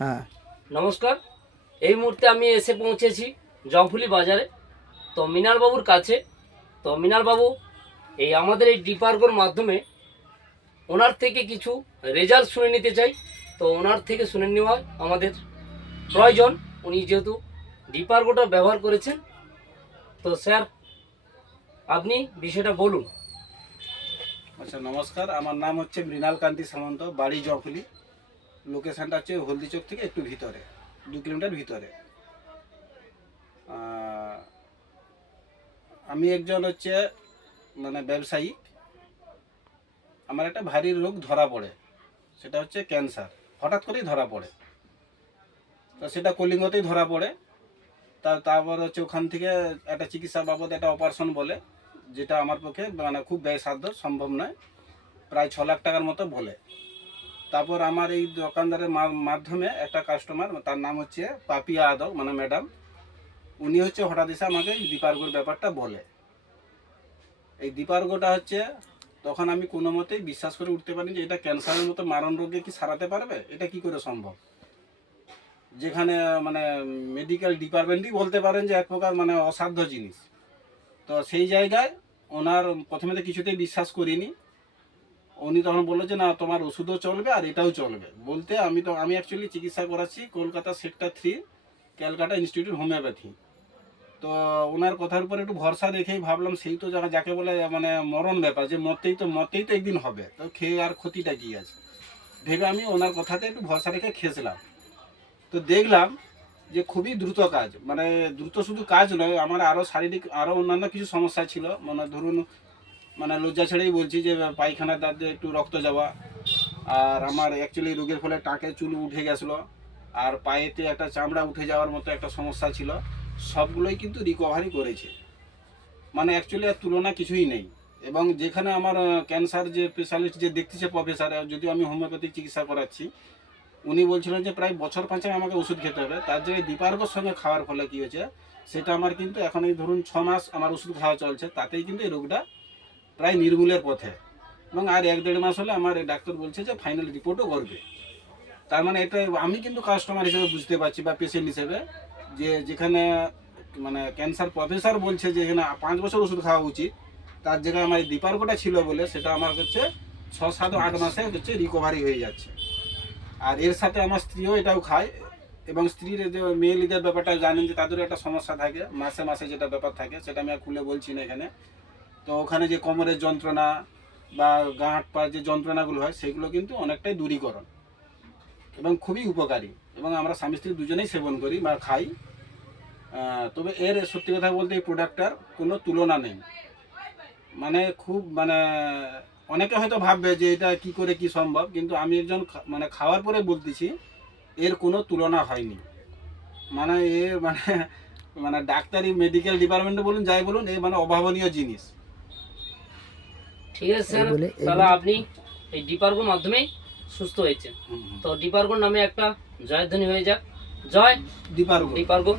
হ্যাঁ, নমস্কার। এই মুহূর্তে আমি এসে পৌঁছেছি জংফুলি বাজারে, তো মৃণালবাবুর কাছে। তো মৃণালবাবু এই আমাদের এই ডিপার্গোর মাধ্যমে ওনার থেকে কিছু রেজাল্ট শুনে নিতে চাই। তো ওনার থেকে শুনে নেওয়া আমাদের প্রয়োজন। উনি যেহেতু ডিপার্গোটা ব্যবহার করেছেন, তো স্যার আপনি বিষয়টা বলুন। আচ্ছা, নমস্কার। আমার নাম হচ্ছে মৃণাল কান্তি সামন্ত, বাড়ি জফুলি। লোকেশনটা হচ্ছে হলদি চক থেকে একটু ভিতরে, 2 কিলোমিটার ভিতরে। আমি একজন হচ্ছে ব্যবসায়ী। আমার একটা ভারী রোগ ধরা পড়ে, সেটা হচ্ছে ক্যান্সার। হঠাৎ করেই ধরা পড়ে, তো সেটা কলিঙ্গতেই ধরা পড়ে। তারপর হচ্ছে ওখান থেকে একটা চিকিৎসা বাবদ একটা অপারেশন বলে, যেটা আমার পক্ষে খুব ব্যয়সাধ্য, সম্ভব নয়। প্রায় 6 লাখ টাকার মতো বলে। তারপর আমার এই দোকানদারের মাধ্যমে একটা কাস্টমার, তার নাম হচ্ছে পাপিয়া আদক, ম্যাডাম। উনি হচ্ছে হঠাৎ এসে আমাকে এই ডিপার্গোর ব্যাপারটা বলে। এই ডিপার্গোটা হচ্ছে, তখন আমি কোনো মতেই বিশ্বাস করে উঠতে পারিনি যে এটা ক্যান্সারের মতো মারণ রোগে কি সারাতে পারবে, এটা কি করে সম্ভব। যেখানে মেডিকেল ডিপার্টমেন্টই বলতে পারেন যে এক প্রকার অসাধ্য জিনিস। তো সেই জায়গায় ওনার প্রথমে তো কিছুতেই বিশ্বাস করিনি। উনি তখন বললো যে না, তোমার ওষুধও চলবে আর এটাও চলবে। বলতে আমি অ্যাকচুয়ালি চিকিৎসা করাচ্ছি Kolkata sector 3 Calcutta institute homeopathy. তো ওনার কথার উপর একটু ভরসা রেখেই ভাবলাম সেই তো যাকে বলে মরণ ব্যাপার, যে মরতেই তো একদিন হবে, তো খেয়ে আর ক্ষতিটা কি আছে ভেবে আমি ওনার কথাতে একটু ভরসা রেখে খেয়েছিলাম। তো দেখলাম যে খুবই দ্রুত কাজ, দ্রুত শুধু কাজ নয়, আমার আরও শারীরিক আরও অন্যান্য কিছু সমস্যা ছিল। ধরুন লজ্জা ছেড়েই বলছি যে পায়খানার দাঁত দিয়ে একটু রক্ত যাওয়া, আর আমার অ্যাকচুয়ালি রোগের ফলে টাকে চুল উঠে গেছিলো, আর পায়েতে একটা চামড়া উঠে যাওয়ার মতো একটা সমস্যা ছিল। সবগুলোই কিন্তু রিকভারি করেছে, অ্যাকচুয়ালি আর তুলনা কিছুই নেই। এবং যেখানে আমার ক্যান্সার যে স্পেশালিস্ট যে দেখতেছে প্রফেসর, যদিও আমি হোমিওপ্যাথিক চিকিৎসা করাচ্ছি, উনি বলছিলেন যে প্রায় বছর 5 আমাকে ওষুধ খেতে হবে। তার যে ডিপার্গোর সঙ্গে খাওয়ার ফলে কী হয়েছে, সেটা আমার কিন্তু এখন এই ধরুন 6 মাস আমার ওষুধ খাওয়া চলছে, তাতেই কিন্তু এই রোগটা প্রায় নির্মূলের পথে। এবং আর 1-1.5 মাস হলে আমার ডাক্তার বলছে যে ফাইনাল রিপোর্টও করবে। তার এটা আমি কিন্তু কাস্টমার হিসেবে বুঝতে পারছি, বা পেশেন্ট হিসেবে, যে যেখানে ক্যান্সার প্রফেসর বলছে যে এখানে 5 বছর ওষুধ খাওয়া উচিত, তার জায়গায় আমার এই ডিপার্গোটা ছিল বলে সেটা আমার হচ্ছে 6-7-8 মাসে হচ্ছে রিকভারি হয়ে যাচ্ছে। আর এর সাথে আমার স্ত্রীও এটাও খায়। এবং স্ত্রীর যে মেয়েলিদের ব্যাপারটা জানেন যে তাদেরও একটা সমস্যা থাকে, মাসে মাসে যেটা ব্যাপার থাকে, সেটা আমি আর খুলে বলছি না এখানে। তো ওখানে যে কোমরের যন্ত্রণা বা গা হাত পা যে যন্ত্রণাগুলো হয়, সেগুলো কিন্তু অনেকটাই দূরীকরণ এবং খুবই উপকারী। এবং আমরা স্বামী স্ত্রী দুজনেই সেবন করি বা খাই। তবে এর সত্যি কথা বলতে এই প্রোডাক্টটার কোনো তুলনা নেই। খুব অনেকে হয়তো ভাববে যে এটা কি করে কি সম্ভব, কিন্তু আমি একজন খাওয়ার পরে বলতেছি এর কোনো তুলনা হয়নি। এ ডাক্তারি মেডিকেল ডিপার্টমেন্টে বলুন, যাই বলুন, এ অভাবনীয় জিনিস। ঠিক আছে স্যার, তাহলে আপনি এই ডিপার্গোর মাধ্যমেই সুস্থ হয়েছেন। তো ডিপার্গোর নামে একটা জয়ধ্বনি হয়ে যাক। জয় ডিপার্গো। ডিপার্গো।